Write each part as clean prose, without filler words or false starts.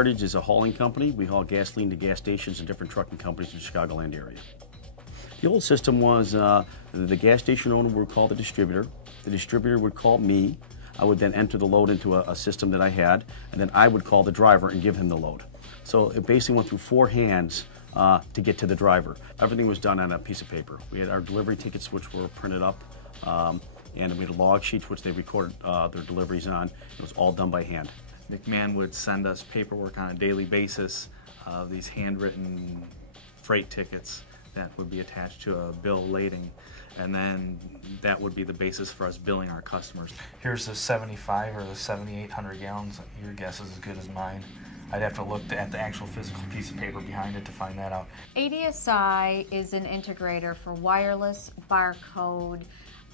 Cartage is a hauling company. We haul gasoline to gas stations and different trucking companies in the Chicagoland area. The old system was the gas station owner would call the distributor would call me. I would then enter the load into a system that I had, and then I would call the driver and give him the load. So it basically went through 4 hands to get to the driver. Everything was done on a piece of paper. We had our delivery tickets, which were printed up, and we had log sheets, which they recorded their deliveries on. It was all done by hand. McMahon would send us paperwork on a daily basis, these handwritten freight tickets that would be attached to a bill lading, and then that would be the basis for us billing our customers. Here's the 75 or the 7,800 gallons. Your guess is as good as mine. I'd have to look at the actual physical piece of paper behind it to find that out. ADSI is an integrator for wireless, barcode,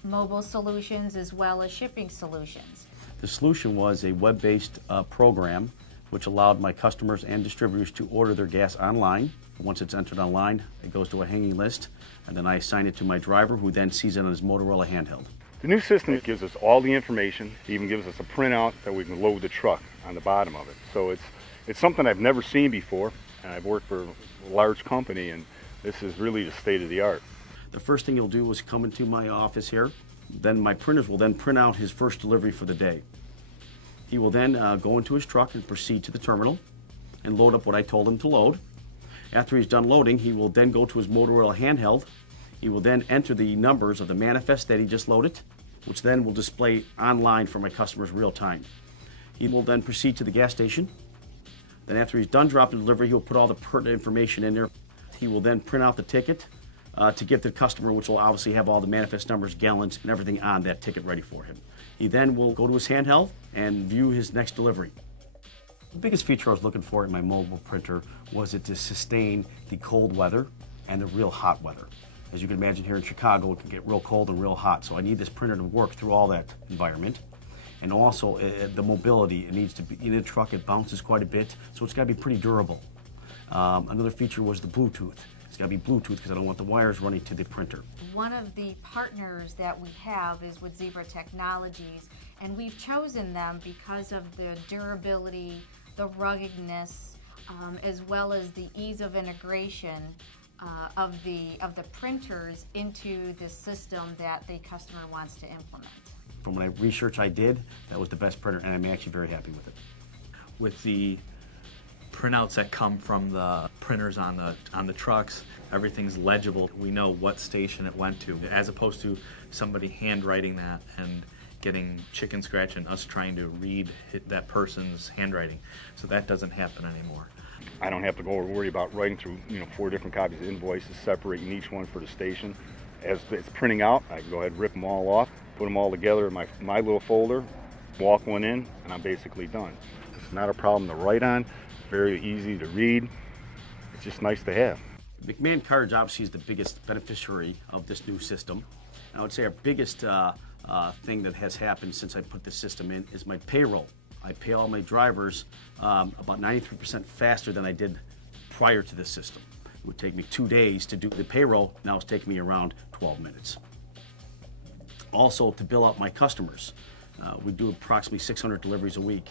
mobile solutions, as well as shipping solutions. The solution was a web-based program which allowed my customers and distributors to order their gas online. Once it's entered online, it goes to a hanging list, and then I assign it to my driver, who then sees it on his Motorola handheld. The new system gives us all the information. It even gives us a printout that we can load the truck on the bottom of it. So it's something I've never seen before, and I've worked for a large company, and this is really the state of the art. The first thing he'll do is come into my office here. Then my printers will then print out his first delivery for the day. He will then go into his truck and proceed to the terminal and load up what I told him to load. After he's done loading, he will then go to his Motorola handheld. He will then enter the numbers of the manifest that he just loaded, which then will display online for my customers real time. He will then proceed to the gas station. Then after he's done dropping delivery, he'll put all the pertinent information in there. He will then print out the ticket to give to the customer, which will obviously have all the manifest numbers, gallons, and everything on that ticket ready for him. He then will go to his handheld and view his next delivery. The biggest feature I was looking for in my mobile printer was it to sustain the cold weather and the real hot weather. As you can imagine, here in Chicago, it can get real cold and real hot, so I need this printer to work through all that environment. And also, the mobility, it needs to be in a truck, it bounces quite a bit, so it's got to be pretty durable. Another feature was the Bluetooth. It's got to be Bluetooth because I don't want the wires running to the printer. One of the partners that we have is with Zebra Technologies, and we've chosen them because of the durability, the ruggedness, as well as the ease of integration of the printers into the system that the customer wants to implement. From my research I did, that was the best printer, and I'm actually very happy with it. With the printouts that come from the printers on the trucks, everything's legible. We know what station it went to, as opposed to somebody handwriting that and getting chicken scratch and us trying to read that person's handwriting. So that doesn't happen anymore. I don't have to go worry about writing through 4 different copies of invoices, separating each one for the station. As it's printing out, I can go ahead and rip them all off, put them all together in my little folder, walk one in, and I'm basically done. It's not a problem to write on, very easy to read. It's just nice to have. McMahon Cartage obviously is the biggest beneficiary of this new system. I would say our biggest thing that has happened since I put this system in is my payroll. I pay all my drivers about 93% faster than I did prior to this system. It would take me 2 days to do the payroll. Now it's taking me around 12 minutes. Also, to bill out my customers. We do approximately 600 deliveries a week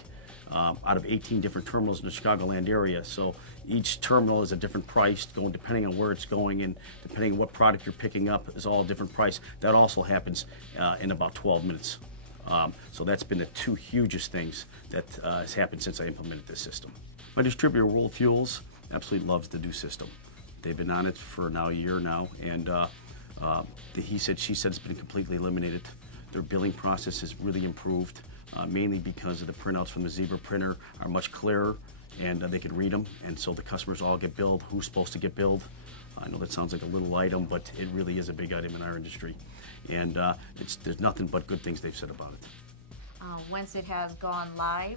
out of 18 different terminals in the Chicagoland area. So each terminal is a different price, depending on where it's going, and depending on what product you're picking up is all a different price. That also happens in about 12 minutes. So that's been the 2 hugest things that has happened since I implemented this system. My distributor, World Fuels, absolutely loves the new system. They've been on it for now a year now, and he said, she said it's been completely eliminated. Their billing process has really improved, mainly because of the printouts from the Zebra printer are much clearer, and they can read them, and so the customers all get billed who's supposed to get billed. I know that sounds like a little item, but it really is a big item in our industry, and there's nothing but good things they've said about it. Once it has gone live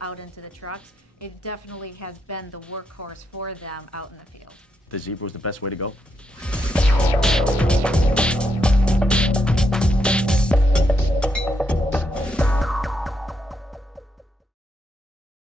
out into the trucks, it definitely has been the workhorse for them out in the field. The Zebra was the best way to go.